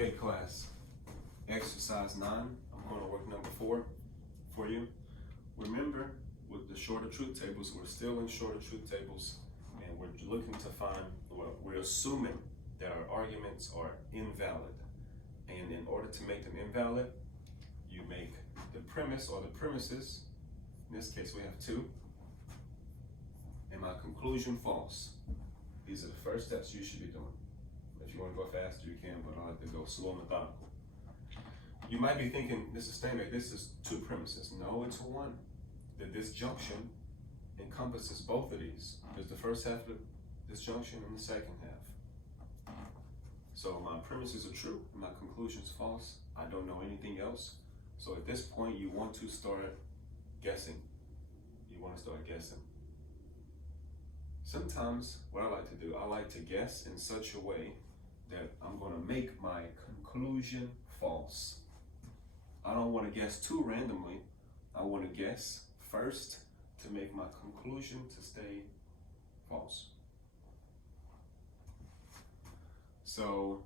Okay, class, exercise 9, I'm going to work number 4 for you. Remember, with the shorter truth tables, we're still in shorter truth tables, and we're looking to find, well, we're assuming that our arguments are invalid. And in order to make them invalid, you make the premise or the premises, in this case we have 2, and my conclusion false. These are the first steps you should be doing. If you want to go faster, you can, but I like to go slow and methodical. You might be thinking, Mr. Steinbeck, this is 2 premises. No, it's 1. The disjunction encompasses both of these. There's the first half of the disjunction and the second half. So my premises are true, and my conclusion is false. I don't know anything else. So at this point, you want to start guessing. You want to start guessing. Sometimes what I like to do, I like to guess in such a way that I'm going to make my conclusion false. I don't want to guess too randomly. I want to guess first to make my conclusion to stay false. So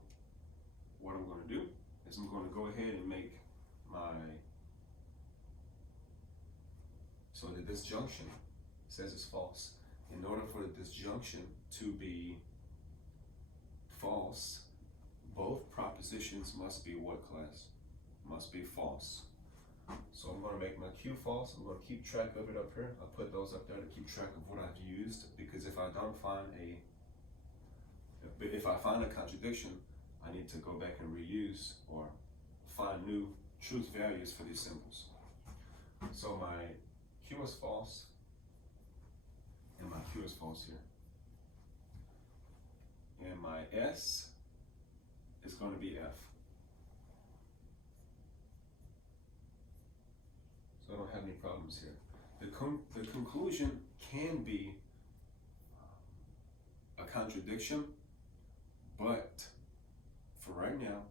what I'm going to do is I'm going to go ahead and make so the disjunction says it's false. In order for the disjunction to be false, both propositions must be what, class? Must be false. So I'm going to make my Q false. I'm going to keep track of it up here. I'll put those up there to keep track of what I've used, because if I find a contradiction, I need to go back and reuse or find new truth values for these symbols. So my Q is false, and my Q is false here. And my S is going to be F. So I don't have any problems here. The conclusion can be a contradiction, but for right now,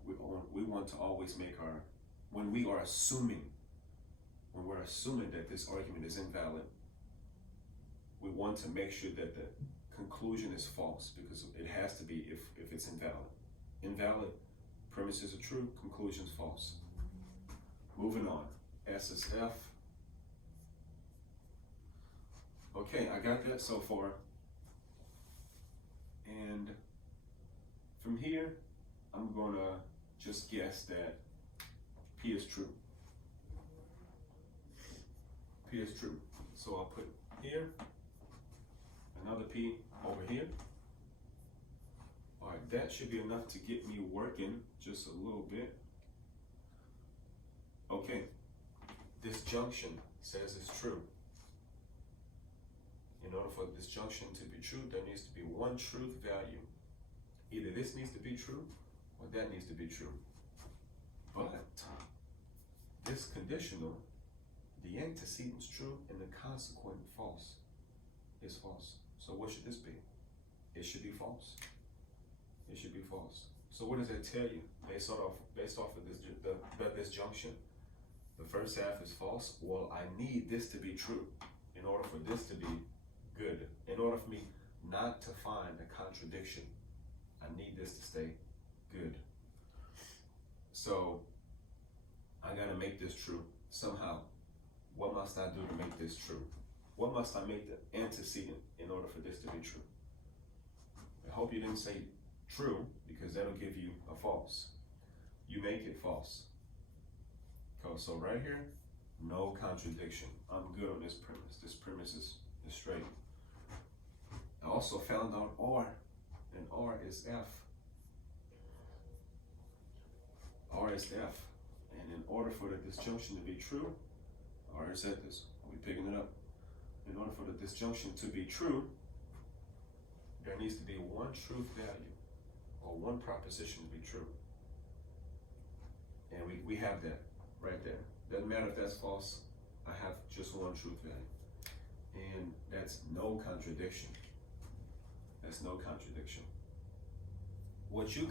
we want to always make when we're assuming that this argument is invalid, we want to make sure that the conclusion is false, because it has to be if it's invalid. Invalid premises are true, conclusions false. Moving on, S is F. Okay, I got that so far. And from here, I'm gonna just guess that P is true. P is true. So I'll put here, another P over here. All right, that should be enough to get me working just a little bit. Okay, disjunction says it's true. In order for the disjunction to be true, there needs to be one truth value. Either this needs to be true or that needs to be true. But this conditional, the antecedent's true and the consequent false, is false. So what should this be? It should be false. It should be false. So what does that tell you? Based off of the disjunction, the first half is false. Well, I need this to be true in order for this to be good. In order for me not to find a contradiction, I need this to stay good. So I gotta make this true somehow. What must I do to make this true? What must I make the antecedent in order for this to be true? I hope you didn't say true, because that'll give you a false. You make it false. So right here, no contradiction. I'm good on this premise. This premise is straight. I also found out R, and R is F. R is F. And in order for the disjunction to be true, I already said this, are we picking it up? In order for the disjunction to be true, there needs to be one truth value, or one proposition to be true. And we have that right there. Doesn't matter if that's false, I have just one truth value. And that's no contradiction. That's no contradiction. What you